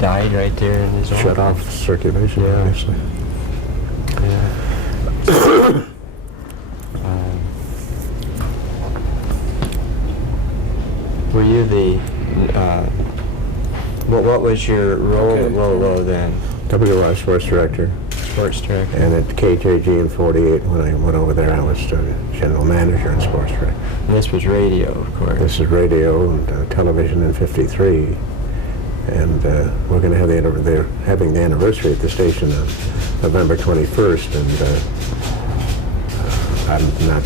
died right there in his Shut off circulation, Yeah. obviously. Yeah. Were you the, what was your role at Lolo then? WY sports director. Sports director. And at KJG in 48, when I went over there, I was general manager and sports director. And this was radio, of course. This is radio and television in 53. And we're going to have they're having the anniversary at the station on November 21st. And I'm not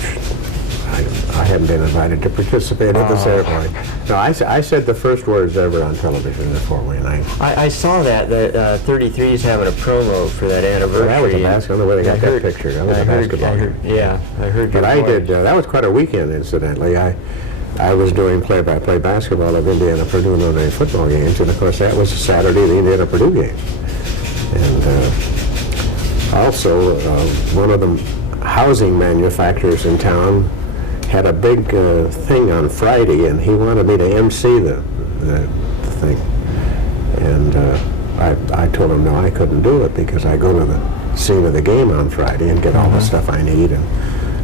I hadn't been invited to participate at the ceremony. No, I said the first words ever on television in Fort Wayne. I saw that 33 is having a promo for that anniversary. That was a basketball. I don't know where they got that picture. That was a basketball game. Yeah, I heard your But I did, that was quite a weekend, incidentally. I was doing play-by-play basketball of Indiana-Purdue Notre Dame football games, and of course that was Saturday, the Indiana-Purdue game. And also, one of the housing manufacturers in town had a big thing on Friday, and he wanted me to MC the thing. And I told him no, I couldn't do it because I go to the scene of the game on Friday and get all the stuff I need and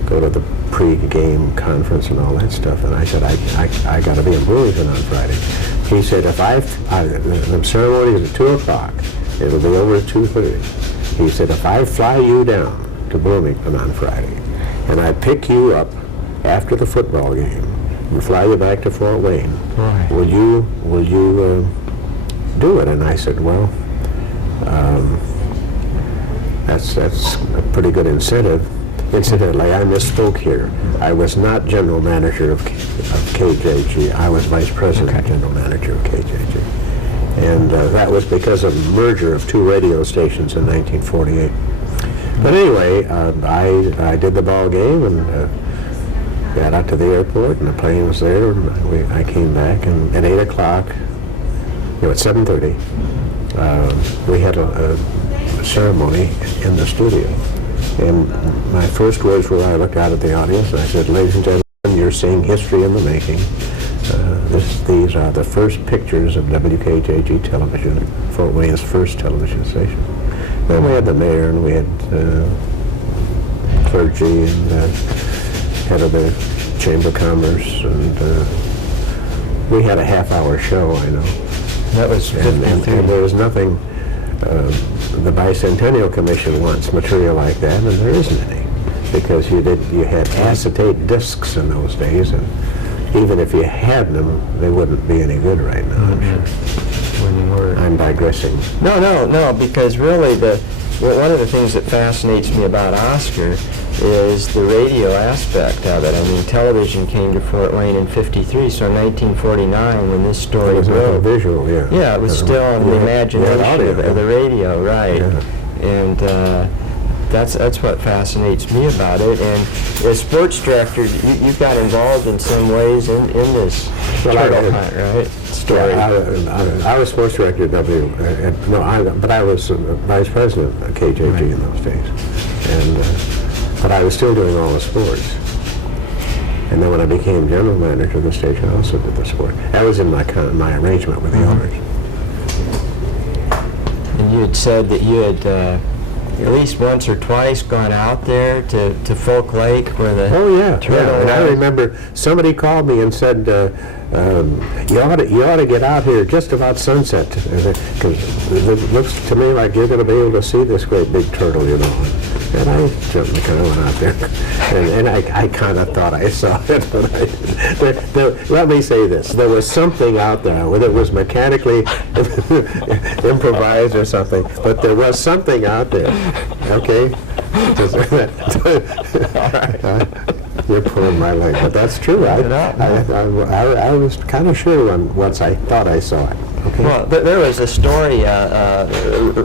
go to the pre-game conference and all that stuff. And I said, I got to be in Bloomington on Friday. He said, if the ceremony is at 2 o'clock, it'll be over at 2:30. He said, if I fly you down to Bloomington on Friday and I pick you up after the football game and fly you back to Fort Wayne, will you do it? And I said, well, that's a pretty good incentive. Incidentally, I misspoke here. I was not general manager of KJG. I was vice president general manager of KJG. And that was because of a merger of 2 radio stations in 1948. But anyway, I did the ball game and got out to the airport, and the plane was there, and I came back, and at 8 o'clock, at 7:30, we had a ceremony in the studio. And my first words were, I looked out at the audience, and I said, ladies and gentlemen, you're seeing history in the making. These are the first pictures of WKJG television, Fort Wayne's first television station. Then we had the mayor, and we had clergy, and head of the Chamber of Commerce, and we had a half-hour show, I know. That was and there was nothing, the Bicentennial Commission wants material like that, and there isn't any, because you had acetate discs in those days, and even if you had them, they wouldn't be any good right now, I'm sure. I'm digressing. No, because really one of the things that fascinates me about Oscar is the radio aspect of it. I mean, television came to Fort Wayne in 53, so in 1949 when this story broke. It was a visual, yeah. Yeah, it was still on the imagination of the radio, right. Yeah. And that's what fascinates me about it. And as sports director, you got involved in some ways in this turtle hunt, right? Story. Yeah, I was sports director at but I was vice president at KJG in those days. But I was still doing all the sports. And then when I became general manager of the station, I also did the sport. That was in my arrangement with the owners. And you had said that you had at least once or twice gone out there to Folk Lake where the turtle And I remember somebody called me and said, you ought to get out here just about sunset, because it looks to me like you're going to be able to see this great big turtle, you know. And I jumped and kind of went out there, and I kind of thought I saw it, but let me say this: there was something out there, whether it was mechanically improvised or something, but there was something out there. Okay. All right. You're pulling my leg, but that's true. I was kind of sure once I thought I saw it. Okay. Well, there was a story a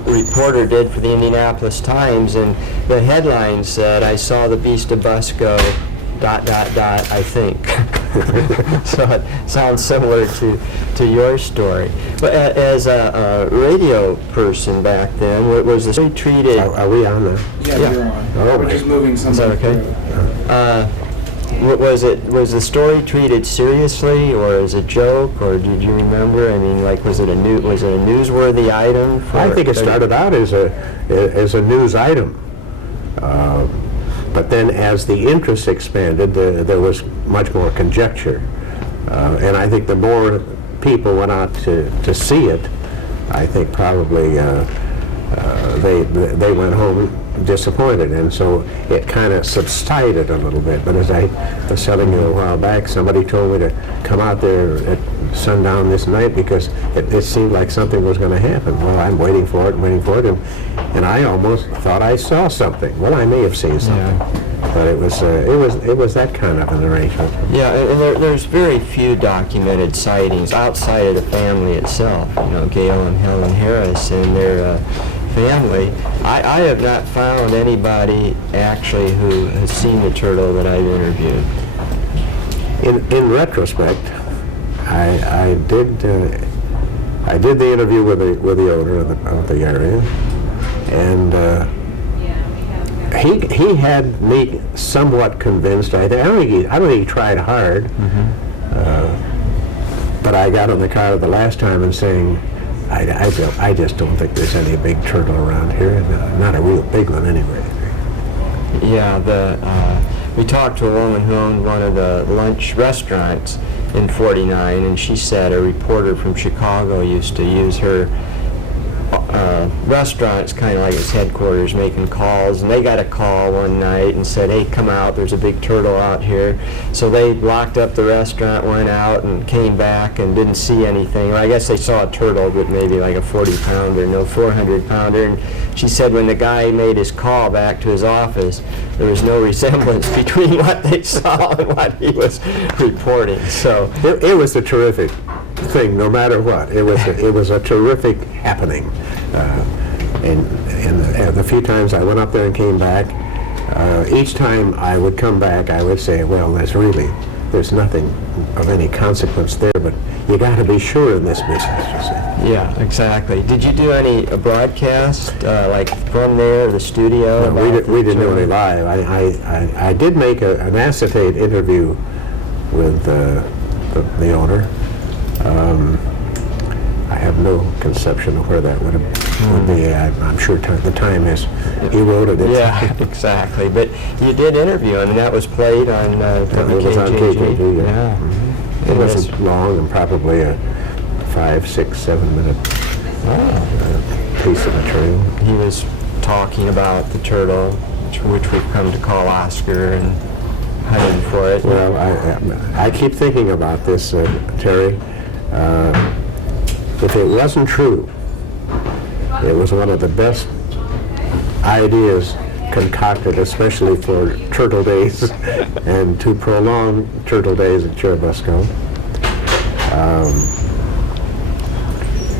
reporter did for the Indianapolis Times, and the headline said, "I saw the beast of Busco, ... I think." So it sounds similar to your story. But as a radio person back then, was the story treated... Are we on now? Yeah, you're on. Oh, we're just moving something. Is that okay? Was the story treated seriously, or as a joke, or did you remember? I mean, like, was it a newsworthy item? I think it started out as a news item, but then as the interest expanded, there was much more conjecture, and I think the more people went out to see it, I think probably they went home disappointed, and so it kind of subsided a little bit. But as I was telling you a while back, somebody told me to come out there at sundown this night because it seemed like something was going to happen. Well, I'm waiting for it, and I almost thought I saw something. Well, I may have seen something, but it was that kind of an arrangement. Yeah, and there's very few documented sightings outside of the family itself. You know, Gail and Helen Harris and their family. I have not found anybody actually who has seen the turtle that I've interviewed. In retrospect, I did the interview with the owner of the area, and he had me somewhat convinced. I don't think he tried hard, but I got in the car the last time and saying, I just don't think there's any big turtle around here, not a real big one anyway. Yeah, we talked to a woman who owned one of the lunch restaurants in 49, and she said a reporter from Chicago used to use her restaurant's kind of like its headquarters, making calls, and they got a call one night and said, hey, come out, there's a big turtle out here. So they locked up the restaurant, went out, and came back and didn't see anything. Well, I guess they saw a turtle, but maybe like a 40-pounder, no 400-pounder. And she said when the guy made his call back to his office, there was no resemblance between what they saw and what he was reporting. So it was a terrific thing, no matter what. It was a terrific happening. And the few times I went up there and came back, each time I would come back, I would say, well, there's nothing of any consequence there, but you got to be sure in this business, you see. Yeah, exactly. Did you do any broadcast, like from there, the studio? No, we didn't do any live. I did make an acetate interview with the owner. I have no conception of where that would be. I'm sure the time has eroded it. Yeah, exactly. But you did interview him, and that was played on from it was on KJG. Yeah. Mm-hmm. It wasn't long, and probably a 5, 6, 7 minute piece of material. He was talking about the turtle, which we've come to call Oscar, and hunting for it. Well, I keep thinking about this, Terry. If it wasn't true, it was one of the best ideas concocted, especially for turtle days and to prolong turtle days at Churubusco.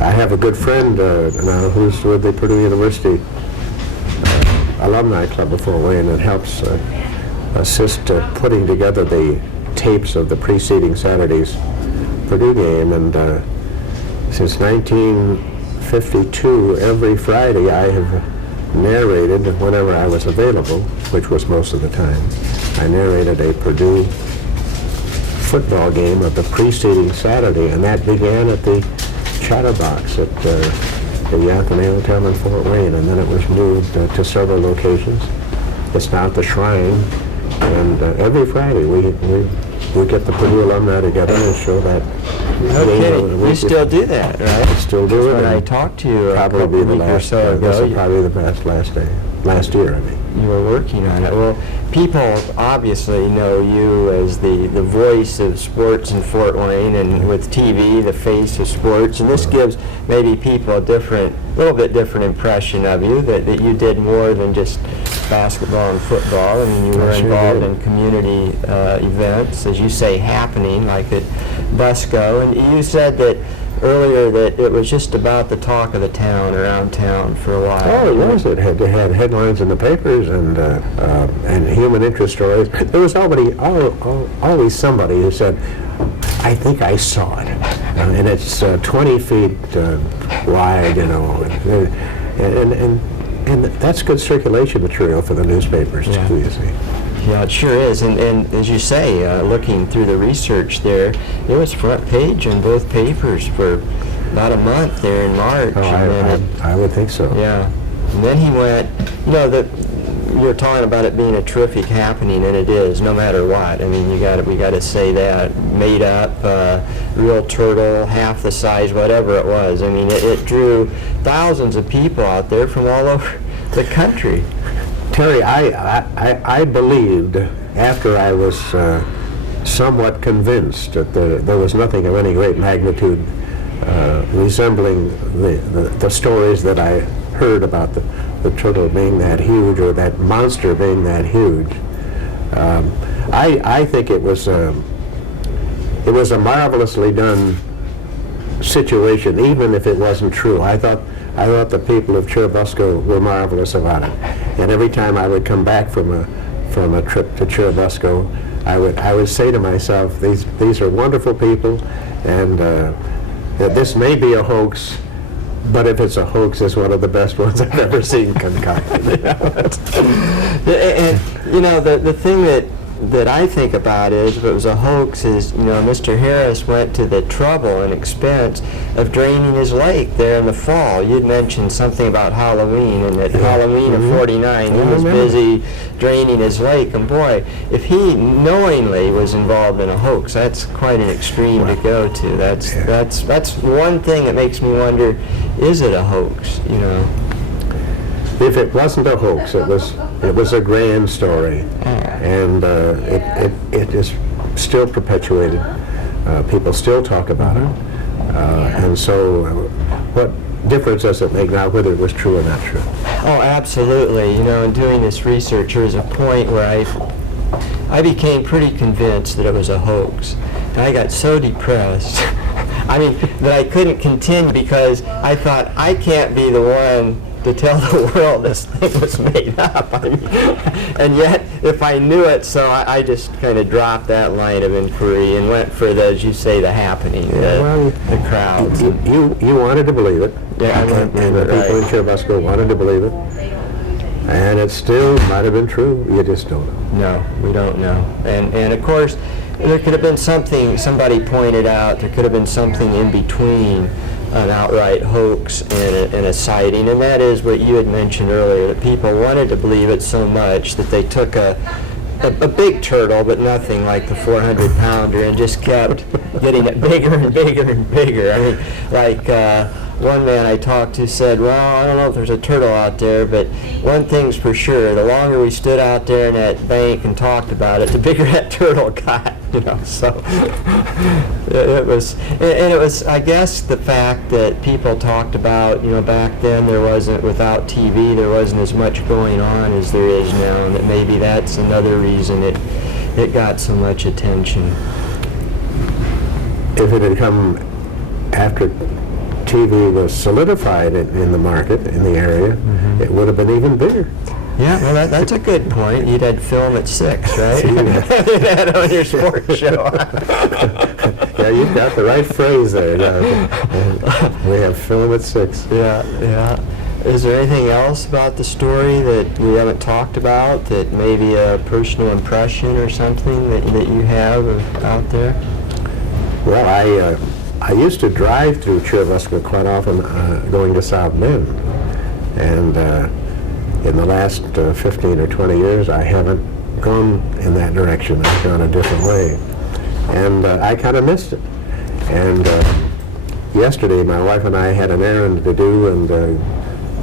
I have a good friend now who's with the Purdue University Alumni Club of Fort Wayne and helps assist putting together the tapes of the preceding Saturday's Purdue game, and since 1952, every Friday I have narrated, whenever I was available, which was most of the time, I narrated a Purdue football game of the preceding Saturday, and that began at the Chatterbox at the Athenaeum Hotel in Fort Wayne, and then it was moved to several locations. It's now at the Shrine, and every Friday we get the Purdue alumni together and show that. Okay, you still do that, right? I still do it. When I talked to you probably a week or so ago, this will probably the last year, I mean. You were working on it. Well, people obviously know you as the voice of sports in Fort Wayne, and with TV, the face of sports, and this gives maybe people a little bit different impression of you, that you did more than just basketball and football. I mean, you were involved in community events, as you say, happening, like at Busco, and you said that earlier that it was just about the talk of the town, around town, for a while. Oh, it was. It had headlines in the papers and human interest stories. There was always somebody who said, I think I saw it. And it's 20 feet wide, you know, and that's good circulation material for the newspapers, too, you see. Yeah, it sure is. And as you say, looking through the research there, it was front page in both papers for about a month there in March. Oh, I would think so. Yeah. And then he went, you know, you're talking about it being a terrific happening, and it is, no matter what. I mean, we got to say that. Made up, real turtle, half the size, whatever it was. I mean, it drew thousands of people out there from all over the country. Terry, I believed, after I was somewhat convinced that there was nothing of any great magnitude resembling the stories that I heard about the turtle being that huge, or that monster being that huge. I think it was a marvelously done situation, even if it wasn't true. I thought the people of Churubusco were marvelous about it. And every time I would come back from a trip to Churubusco, I would say to myself, these are wonderful people, and this may be a hoax, but if it's a hoax, it's one of the best ones I've ever seen concocted. And you know, the thing that I think about is, if it was a hoax, is, you know, Mr. Harris went to the trouble and expense of draining his lake there in the fall. You'd mentioned something about Halloween, and at Halloween of '49, he was busy draining his lake. And boy, if he knowingly was involved in a hoax, that's quite an extreme to go to. That's one thing that makes me wonder: is it a hoax? You know. If it wasn't a hoax, it was a grand story, and it is still perpetuated. People still talk about it, and so what difference does it make now whether it was true or not true? Oh, absolutely. You know, in doing this research, there was a point where I became pretty convinced that it was a hoax, and I got so depressed. I mean, that I couldn't continue, because I thought, I can't be the one to tell the world this thing was made up. I mean, and yet, if I knew it, so I just kind of dropped that line of inquiry and went for the, as you say, the happening, the crowds. You wanted to believe it, and the people in Churubusco wanted to believe it, and it still might have been true. You just don't know. No, we don't know. And of course, there could have been something, somebody pointed out, there could have been something in between an outright hoax and a sighting, and that is what you had mentioned earlier, that people wanted to believe it so much that they took a big turtle, but nothing like the 400-pounder, and just kept getting it bigger and bigger and bigger. I mean, like one man I talked to said, well, I don't know if there's a turtle out there, but one thing's for sure, the longer we stood out there in that bank and talked about it, the bigger that turtle got, you know. So it was, and it was, I guess, the fact that people talked about, you know, back then there wasn't, without TV, there wasn't as much going on as there is now, and that maybe that's another reason it got so much attention. If it had come after TV was solidified in the market, in the area, it would have been even bigger. Yeah, well, that's a good point. You'd had film at 6, right? You had on your sports show. Yeah, you've got the right phrase there. We have film at 6. Yeah. Is there anything else about the story that we haven't talked about, that maybe a personal impression or something that you have out there? Well, I used to drive through Churubusco quite often, going to South Bend, and in the last 15 or 20 years, I haven't gone in that direction. I've gone a different way, and I kind of missed it. And yesterday, my wife and I had an errand to do and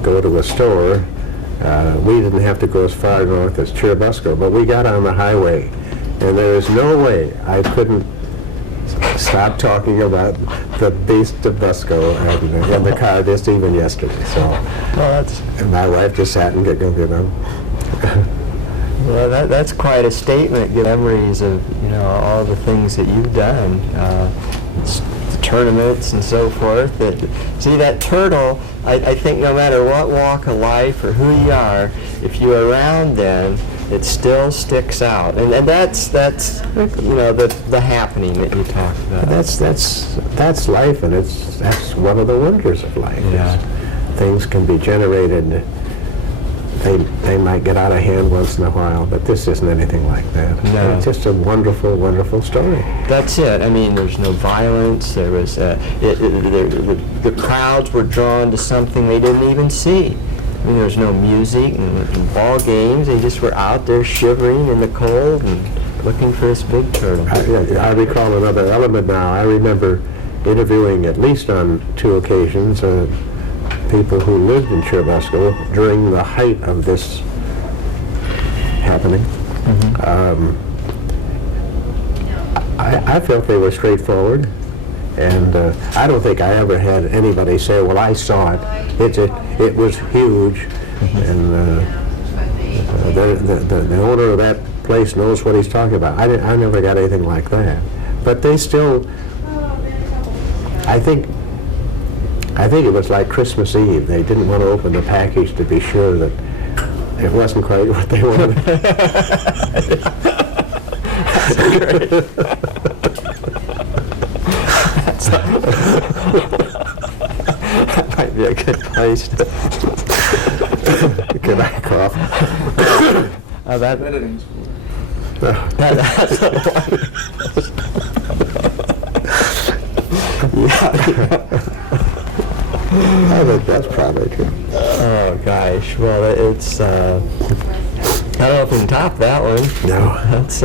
go to a store. We didn't have to go as far north as Churubusco, but we got on the highway, and there is no way I couldn't stop talking about the beast of Busco in the car just even yesterday. So, and my wife just sat and giggled, you know. Well, that's quite a statement. Memories of, you know, all the things that you've done, tournaments and so forth. See, that turtle, I think no matter what walk of life or who you are, if you're around then, it still sticks out, and that's you know, the happening that you talked about. That's life, and that's one of the wonders of life. Yeah. Things can be generated they might get out of hand once in a while, but this isn't anything like that. No. It's just a wonderful, wonderful story. That's it. I mean, there's no violence. There was the crowds were drawn to something they didn't even see. I mean, there was no music and ball games. They just were out there shivering in the cold and looking for this big turtle. I recall another element now. I remember interviewing, at least on 2 occasions, people who lived in Churubusco during the height of this happening. I felt they were straightforward, and I don't think I ever had anybody say, well, I saw it. It was huge, and the owner of that place knows what he's talking about. I never got anything like that. But they still, I think it was like Christmas Eve. They didn't want to open the package to be sure that it wasn't quite what they wanted. That's great. That might be a good place to... Can I cough? That's the one. I think that's probably true. Oh gosh, well it's I don't know if we can top that one. No. That's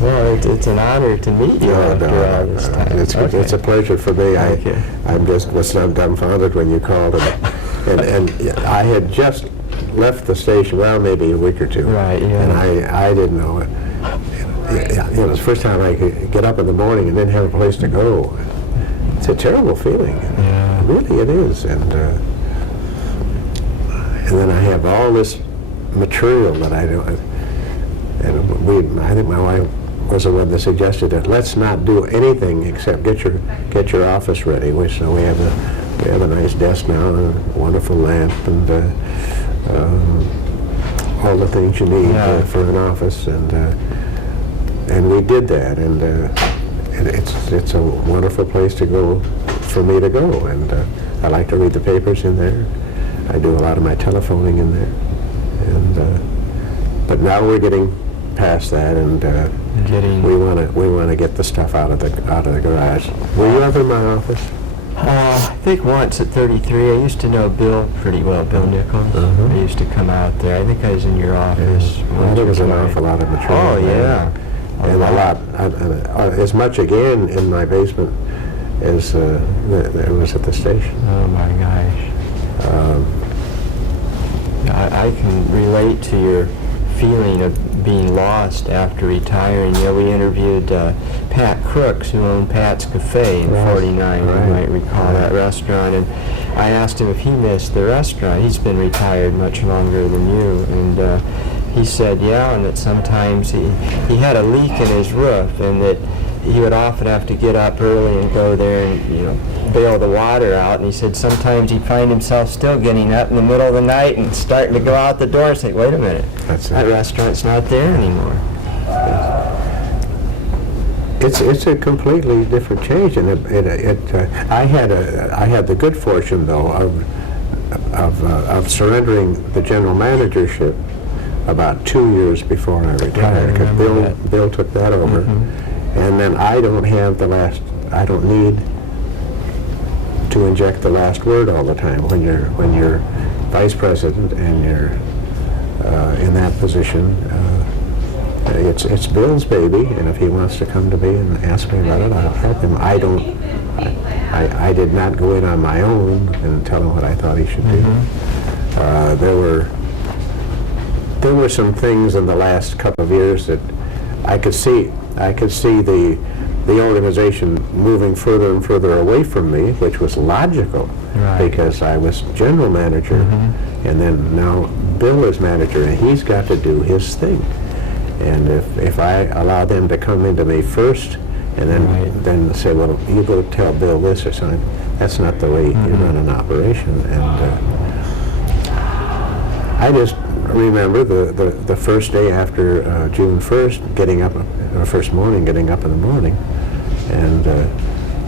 well, it's an honor to meet you after all this time. It's a pleasure for me. I'm just was dumbfounded when you called, and I had just left the station, well, maybe a week or two. Right, yeah. And I didn't know it. It was the first time I could get up in the morning and then have a place to go. It's a terrible feeling. Yeah. Really, it is. And then I have all this material that I do. And I think my wife was the one that suggested that let's not do anything except get your office ready. So we have a nice desk now and a wonderful lamp and all the things you need for an office, and we did that, and it's a wonderful place to go for me to go, and I like to read the papers in there. I do a lot of my telephoning in there, and but now we're getting past that, and we want to get the stuff out of the garage. Were you ever in my office? I think once at 33. I used to know Bill pretty well, Bill Nichols. I used to come out there. I think I was in your office. Well, there was an awful lot of material. Oh, yeah. And a lot, as much again in my basement as there was at the station. Oh my gosh. I can relate to your feeling of being lost after retiring. You know, we interviewed Pat Crooks, who owned Pat's Cafe in 49. You might recall that restaurant. And I asked him if he missed the restaurant. He's been retired much longer than you. And he said, yeah, and that sometimes he had a leak in his roof, and that he would often have to get up early and go there and, you know, bail the water out. And he said sometimes he'd find himself still getting up in the middle of the night and starting to go out the door and say, wait a minute, that restaurant's not there anymore. It's a completely different change, and I had the good fortune though of surrendering the general managership about 2 years before I retired, because Bill took that over, and then I don't need to inject the last word all the time. When you're vice president and you're in that position, it's Bill's baby, and if he wants to come to me and ask me about it, I'll help him. I did not go in on my own and tell him what I thought he should do. There were some things in the last couple of years that I could see the organization moving further and further away from me, which was logical, because I was general manager, and then now Bill is manager, and he's got to do his thing. And if I allow them to come into me first, and then say, well, you go tell Bill this or something, that's not the way you run an operation. And I just remember the first day after June 1st, getting up, first morning, getting up in the morning, and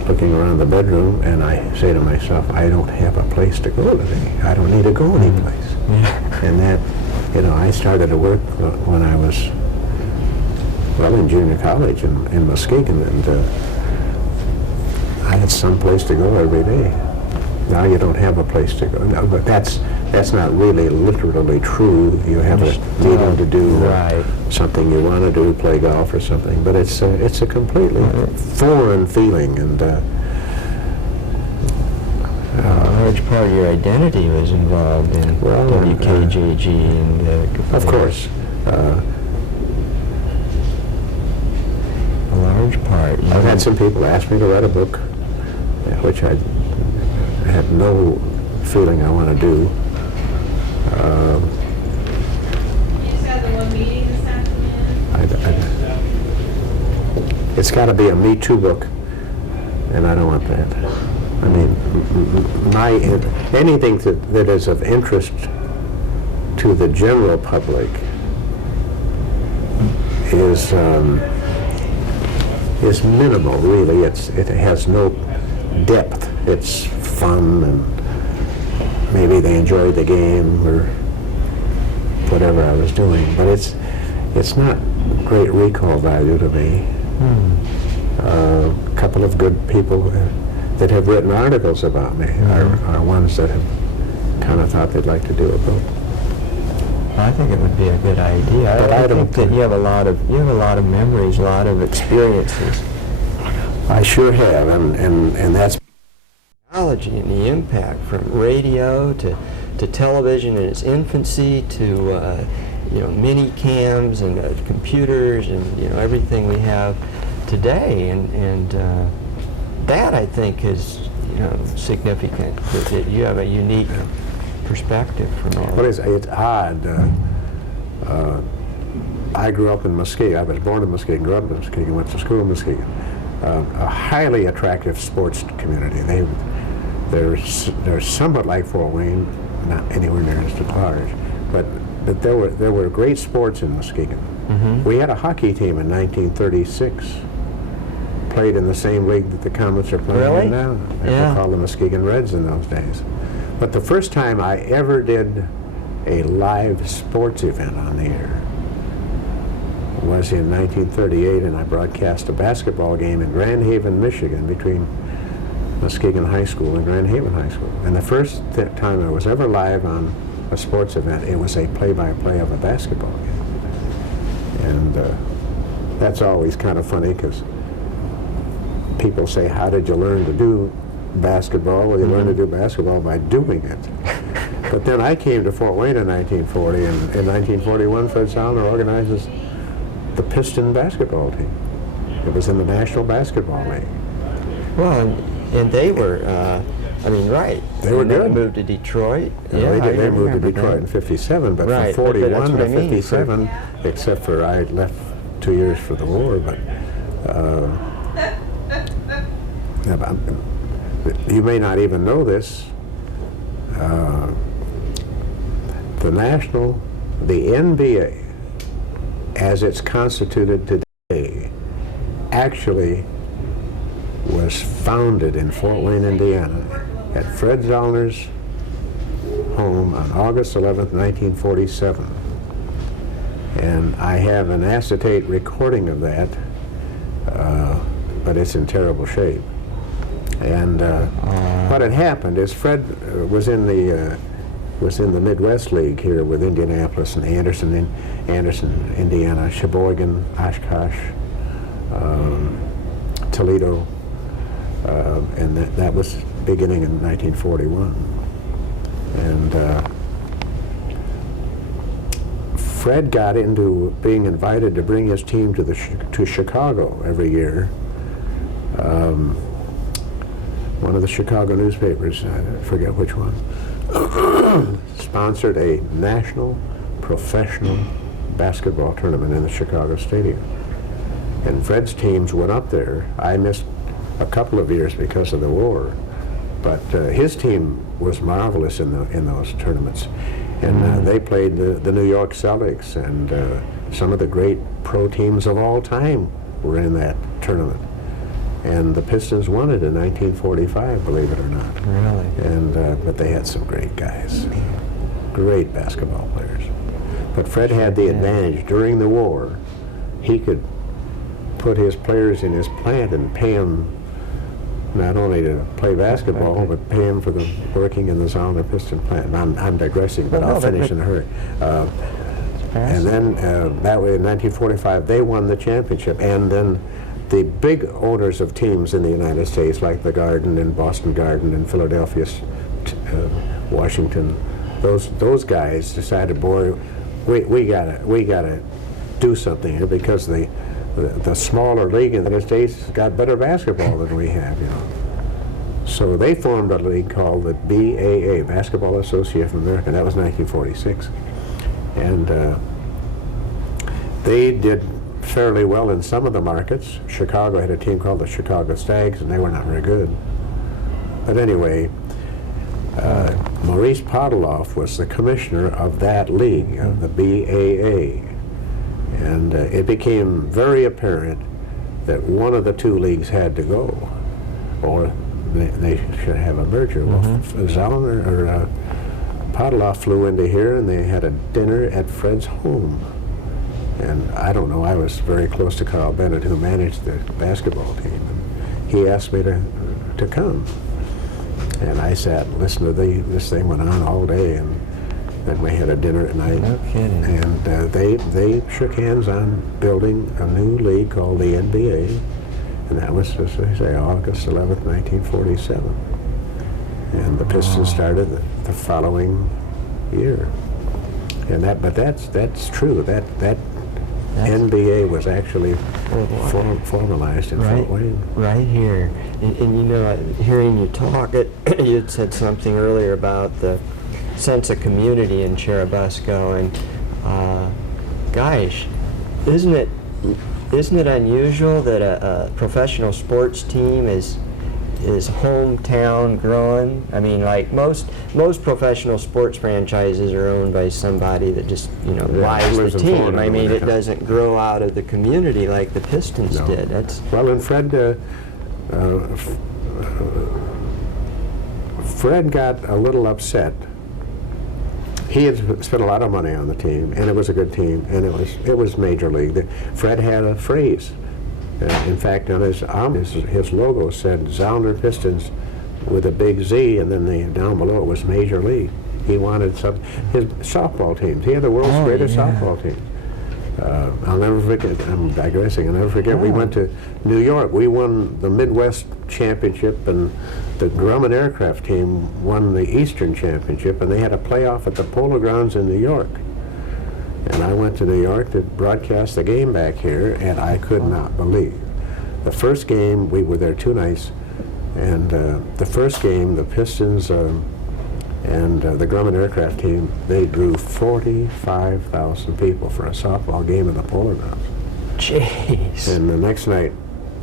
looking around the bedroom, and I say to myself, I don't have a place to go today. I don't need to go anyplace. And that, I started to work when I was, in junior college in Muskegon, and I had some place to go every day. Now you don't have a place to go. No, but that's not really literally true. You have a needing to do something you want to do, play golf or something. But it's a completely foreign feeling, and a large part of your identity was involved in WKJG, and of course. A large part. I've had some people ask me to write a book, which I had no feeling I want to do. You just had the one meeting this afternoon? It's got to be a Me Too book, and I don't want that. I mean, anything that is of interest to the general public is minimal, really. It has no depth. It's fun, and maybe they enjoyed the game or whatever I was doing, but it's not great recall value to me. A couple of good people that have written articles about me are ones that have kind of thought they'd like to do a book. I think it would be a good idea. But I think that you have a lot of memories, a lot of experiences. I sure have, and that's Technology and the impact from radio to television in its infancy to mini cams and computers and everything we have today, and that I think is significant, that you have a unique perspective from all. It's odd. I grew up in Muskegon. I was born in Muskegon, grew up in Muskegon, went to school in Muskegon. A highly attractive sports community. They're somewhat like Fort Wayne, not anywhere near as large, but there were great sports in Muskegon. We had a hockey team in 1936. Played in the same league that the Comets are playing in now. They were called the Muskegon Reds in those days. But the first time I ever did a live sports event on the air was in 1938, and I broadcast a basketball game in Grand Haven, Michigan, between Muskegon High School and Grand Haven High School. And the first time I was ever live on a sports event, it was a play-by-play of a basketball game. And that's always kind of funny, because people say, how did you learn to do basketball? Well, you learn to do basketball by doing it. But then I came to Fort Wayne in 1940, and in 1941, Fred Salner organizes the Piston basketball team. It was in the National Basketball League. Well, and they were, They were good. They moved to Detroit. They moved to Detroit in 57, but from 41 to 57, except for I left 2 years for the war, but you may not even know this. The NBA, as it's constituted today, actually was founded in Fort Wayne, Indiana, at Fred Zollner's home on August 11th, 1947. And I have an acetate recording of that, but it's in terrible shape. And what had happened is Fred was in the Midwest League here with Indianapolis and Anderson, Indiana, Sheboygan, Oshkosh, Toledo, and that was beginning in 1941. And Fred got into being invited to bring his team to Chicago every year. One of the Chicago newspapers, I forget which one, sponsored a national professional basketball tournament in the Chicago Stadium. And Fred's teams went up there. I missed a couple of years because of the war, but his team was marvelous in those tournaments. And they played the New York Celtics, and some of the great pro teams of all time were in that tournament. And the Pistons won it in 1945, believe it or not. Really? And but they had some great guys, great basketball players. But Fred had the advantage during the war. He could put his players in his plant and pay them not only to play basketball, but pay them for the working in the Zollner Piston plant. And I'm digressing, but I'll finish in a hurry. And then that way, in 1945, they won the championship. And then the big owners of teams in the United States, like the Garden and Boston Garden and Philadelphia, Washington, those guys decided, boy, we gotta do something here, because the smaller league in the United States got better basketball than we have, you know. So they formed a league called the BAA, Basketball Association of America. That was 1946, and they did fairly well in some of the markets. Chicago had a team called the Chicago Stags, and they were not very good. But anyway, Maurice Podoloff was the commissioner of that league, of the BAA. And it became very apparent that one of the two leagues had to go, or they should have a merger. Well, Zollner or Podoloff flew into here, and they had a dinner at Fred's home. And I don't know, I was very close to Carl Bennett, who managed the basketball team. And he asked me to come. And I sat and listened to this thing went on all day, and then we had a dinner at night. No kidding. And they shook hands on building a new league called the NBA, and that was, as I say, August 11th, 1947. And the Pistons started the following year. And that's true. That NBA was actually formalized in Fort Wayne. Right here. And you know, hearing you talk, you had said something earlier about the sense of community in Churubusco, and gosh, isn't it unusual that a professional sports team is hometown grown? I mean, like most professional sports franchises are owned by somebody that just, you know, buys the team. I mean, it doesn't grow out of the community like the Pistons did. Well, and Fred got a little upset. He had spent a lot of money on the team, and it was a good team, and it was major league. Fred had a phrase. In fact, on his logo said Zollner Pistons with a big Z, and then down below it was Major League. He wanted his softball teams. He had the world's greatest softball team. I'll never forget, I'm digressing, I'll never forget, we went to New York. We won the Midwest Championship, and the Grumman Aircraft team won the Eastern Championship, and they had a playoff at the Polo Grounds in New York. And I went to New York to broadcast the game back here, and I could not believe. The first game, we were there 2 nights, and the first game, the Pistons and the Grumman Aircraft team, they drew 45,000 people for a softball game in the Polo Grounds. Jeez. And the next night,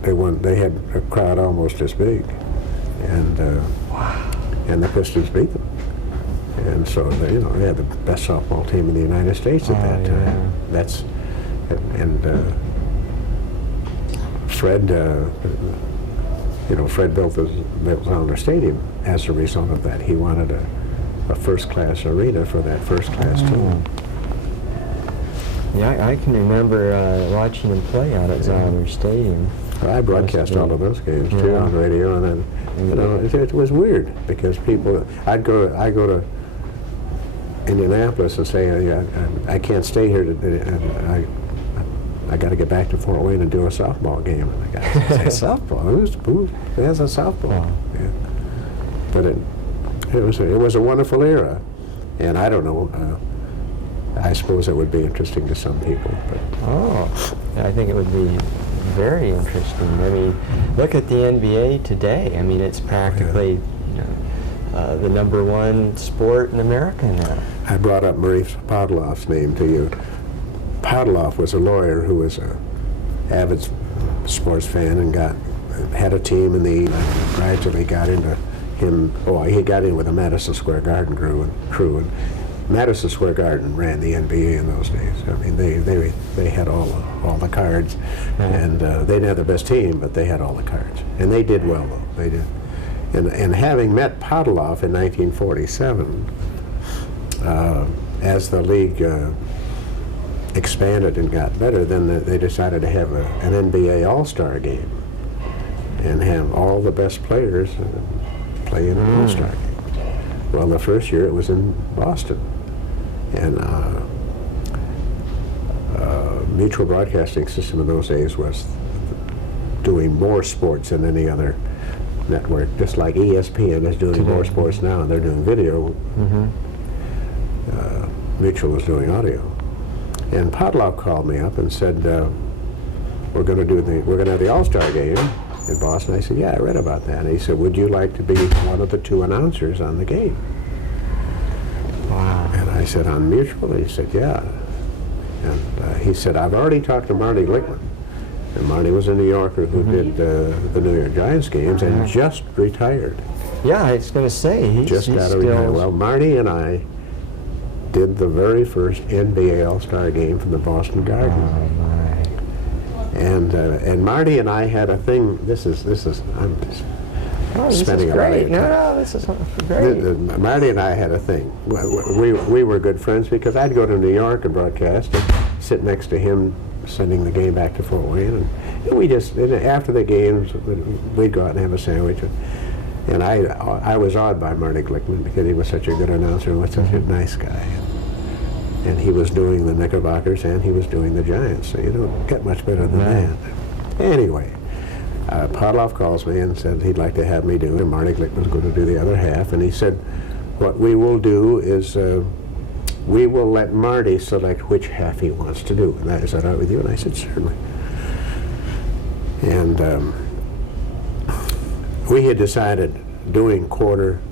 they had a crowd almost as big, and and the Pistons beat them. And so they had the best softball team in the United States at that time. Fred, Fred built Zollner Stadium as a result of that. He wanted a first-class arena for that first-class team. Yeah, I can remember watching him play out at Zollner Stadium. I broadcast all of those games too on radio, and then it was weird because people. I go to Indianapolis and say, I can't stay here and I got to get back to Fort Wayne and do a softball game. And the guy says, softball? Who has a softball? Yeah. But it was a wonderful era, and I don't know. I suppose it would be interesting to some people. But I think it would be very interesting. I mean, look at the NBA today. I mean, it's practically the #1 sport in America now. I brought up Maurice Podoloff's name to you. Podoloff was a lawyer who was an avid sports fan and had a team in the gradually got into him. Oh, he got in with the Madison Square Garden crew, and Madison Square Garden ran the NBA in those days. I mean, they had all the cards, and they didn't have the best team, but they had all the cards, and they did well though. They did. And having met Podoloff in 1947, as the league expanded and got better, then they decided to have an NBA All-Star game and have all the best players play in an All-Star game. Well, the first year it was in Boston, and Mutual Broadcasting System in those days was doing more sports than any other network, just like ESPN is doing more sports now, and they're doing video. Mutual was doing audio, and Podoloff called me up and said, we're going to have the All-Star game in Boston. I said, yeah, I read about that. And he said, would you like to be one of the 2 announcers on the game? Wow. And I said, on Mutual? And he said, yeah. And he said, I've already talked to Marty Glickman. And Marty was a New Yorker who did the New York Giants games and just retired. Yeah, I was going to say, he's Just got to retire. Well, Marty and I did the very first NBA All-Star game from the Boston Garden. Oh, my. And Marty and I had a thing. This is I'm just spending a lot of great. time. No, this is great. Marty and I had a thing. We were good friends because I'd go to New York and broadcast and sit next to him sending the game back to Fort Wayne. And we just, after the games, we'd go out and have a sandwich. And I was awed by Marty Glickman because he was such a good announcer and was such a nice guy. And he was doing the Knickerbockers and he was doing the Giants, so you don't get much better than that. Anyway, Podoloff calls me and said he'd like to have me do it, and Marty Glickman's going to do the other half. And he said, what we will do is we will let Marty select which half he wants to do. And is that all right with you? And I said, certainly. And we had decided doing quarter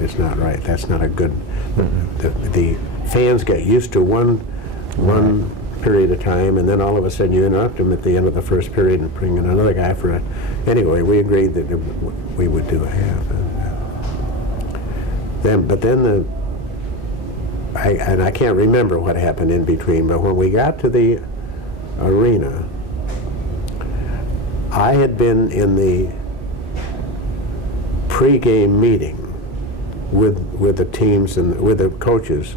is not right. That's not a good. The fans get used to one period of time, and then all of a sudden you interrupt them at the end of the first period and bring in another guy for it. Anyway, we agreed that we would do a half. I can't remember what happened in between, but when we got to the arena, I had been in the pre-game meeting with the teams and with the coaches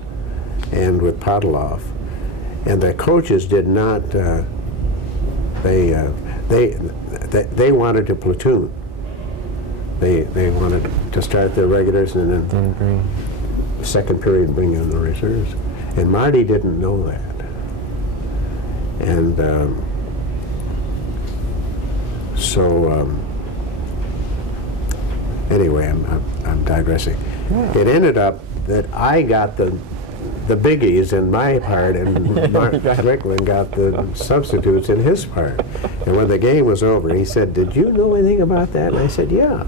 and with Podoloff, and the coaches did not. They wanted to platoon. They wanted to start their regulars and then second period bring in the reserves, and Marty didn't know that, and anyway, I'm digressing. Yeah. It ended up that I got the biggies in my part, and Mark Glickman got the substitutes in his part. And when the game was over, he said, "Did you know anything about that?" And I said, "Yeah,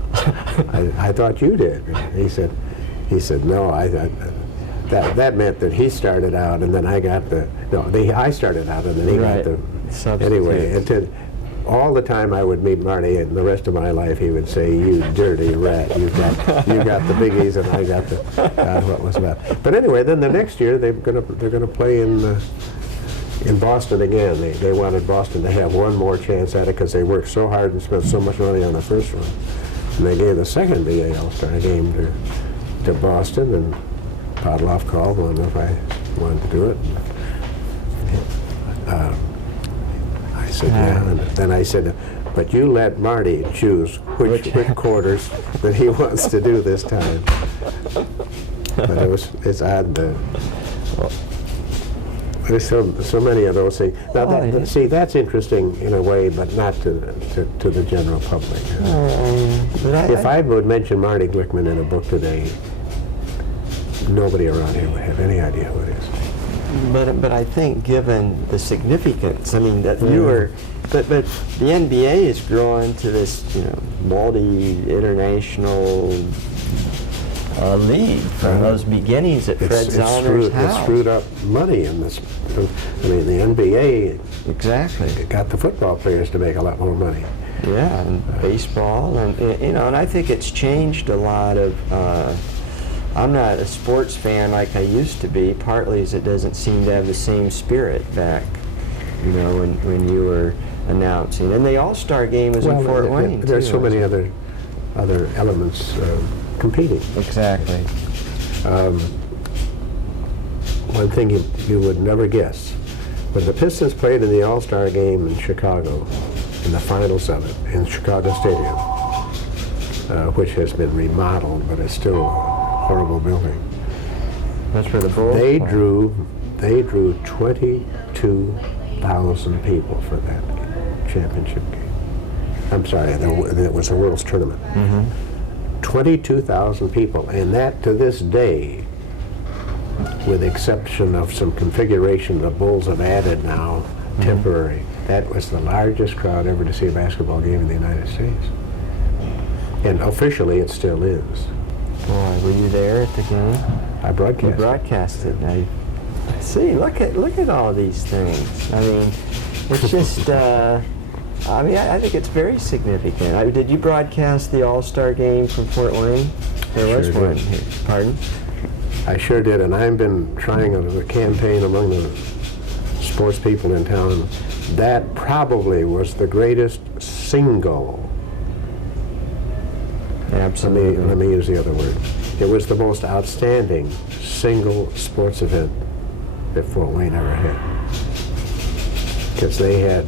I thought you did." He said, "No, that meant that he started out, and then I got I started out, and then he got the substitutes." Anyway, all the time I would meet Marty, and the rest of my life he would say, "You dirty rat, you got the biggies, and I got the what was that?" But anyway, then the next year they're gonna play in Boston again. They wanted Boston to have one more chance at it because they worked so hard and spent so much money on the first one, and they gave the second BA All-Star game to Boston, and Podoloff called, wondered if I wanted to do it. I said, yeah, and then I said, but you let Marty choose which quarters that he wants to do this time. But it's odd that there's so many of those things. Now, see, that's interesting in a way, but not to the general public. If I would mention Marty Glickman in a book today, nobody around here would have any idea who it is. But I think, given the significance, I mean, that you were, but the NBA is growing to this, multi-international league from those beginnings at Fred Zellner's house. It's screwed up money in this. I mean, the NBA exactly got the football players to make a lot more money. Yeah, and baseball, and and I think it's changed a lot of I'm not a sports fan like I used to be, partly as it doesn't seem to have the same spirit back, you know, when you were announcing. And the All-Star game was in Fort Wayne, There's too, so many other elements competing. Exactly. One thing you would never guess, when the Pistons played in the All-Star game in Chicago, in the finals of it, in Chicago Stadium, which has been remodeled, but it's still a horrible building. That's where the Bulls They play. drew 22,000 people for that championship game. I'm sorry, it was a World's Tournament. 22,000 people, and that to this day, with the exception of some configuration the Bulls have added now, temporary, that was the largest crowd ever to see a basketball game in the United States. And officially it still is. Boy, were you there at the game? I broadcast You it. broadcasted. I see. Look at all these things. I mean, it's just. I mean, I think it's very significant. Did you broadcast the All-Star game from Fort Wayne? There was Sure one. did. Here. Pardon? I sure did, and I've been trying a campaign among the sports people in town. That probably was the greatest single. Absolutely. Let me use the other word. It was the most outstanding single sports event that Fort Wayne ever had. Because they had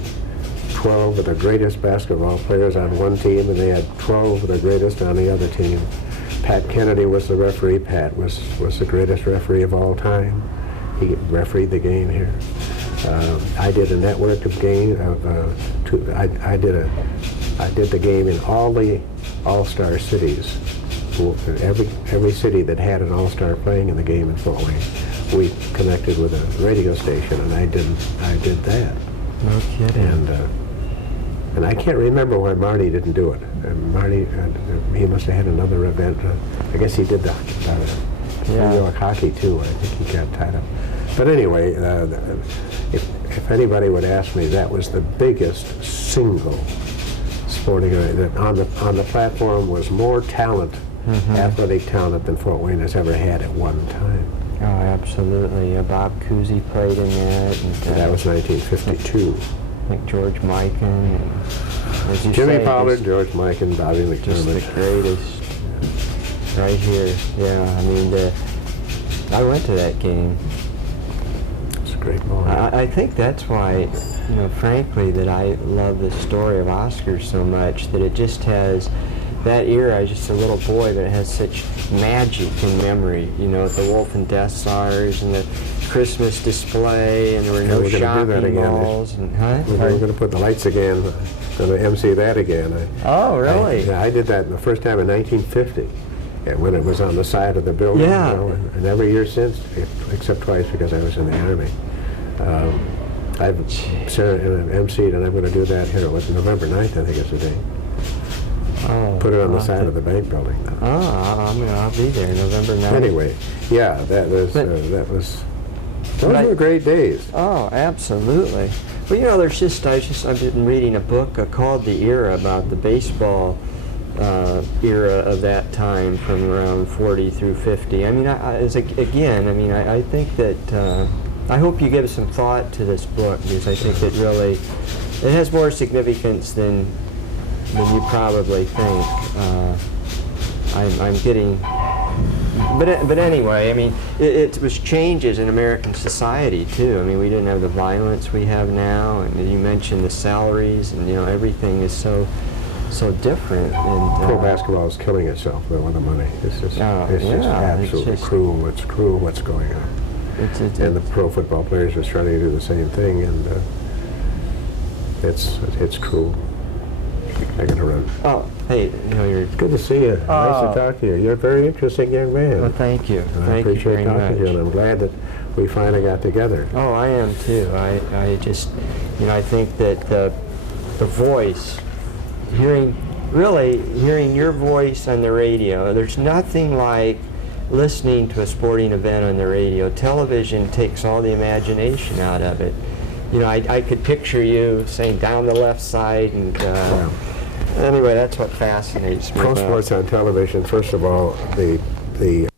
12 of the greatest basketball players on one team, and they had 12 of the greatest on the other team. Pat Kennedy was the referee. Pat was the greatest referee of all time. He refereed the game here. I did a network of game. I did the game in all the All-Star cities. Every city that had an All-Star playing in the game in Fort Wayne, we connected with a radio station, and I did that. No kidding. And I can't remember why Marty didn't do it. Marty, he must have had another event. I guess he did the New York hockey too. I think he got tied up. But anyway, if anybody would ask me, that was the biggest single sporting event. On the platform was more talent, athletic talent, than Fort Wayne has ever had at one time. Oh, absolutely. Bob Cousy played in that. And, That was 1952. I think George Mikan. And, as you Jimmy say, Pollard, George Mikan, Bobby just the McDermott. greatest. Right here. Yeah, I mean, I went to that game. It's a great moment. I think that's why, you know, frankly, that I love the story of Oscar so much, that it just has, that era, I was just a little boy, but it has such magic in memory, you know, with the Wolf and Death Stars and the Christmas display, and there were no we're gonna do that shopping again. malls. And, huh? We're going to put the lights again. Going to MC that again. Oh, really? I did that the first time in 1950, when it was on the side of the building. Yeah. You know, and every year since, except twice because I was in the Army. I've MC'd, and I'm going to do that here. It was November 9th, I think is the day. Oh, Put it on the I'll side have of the bank building. I'll be there November 9th. Anyway, yeah, those were great days. Oh, absolutely. Well, you know, I've been reading a book called The Era, about the baseball era of that time from around 40 through 50. I mean, I think that, I hope you give some thought to this book, because I think that really, it has more significance than you probably think. I'm getting, but anyway, I mean, it was changes in American society too. I mean, we didn't have the violence we have now, and you mentioned the salaries, and you know, everything is so different. And Pro basketball is killing itself with the money. It's just absolutely cruel. It's cruel what's going on. And the pro football players are starting to do the same thing, and it's cruel. I gotta run. Oh, hey, you know, you're Good to see you. Nice to talk to you. You're a very interesting young man. Well, thank you. And I Thank you appreciate very talking much. to you, and I'm glad that we finally got together. Oh, I am too. I just, you know, I think that the voice, hearing your voice on the radio, there's nothing like listening to a sporting event on the radio. Television takes all the imagination out of it. You know, I could picture you saying down the left side, and anyway, that's what fascinates me. Pro sports on television, first of all, the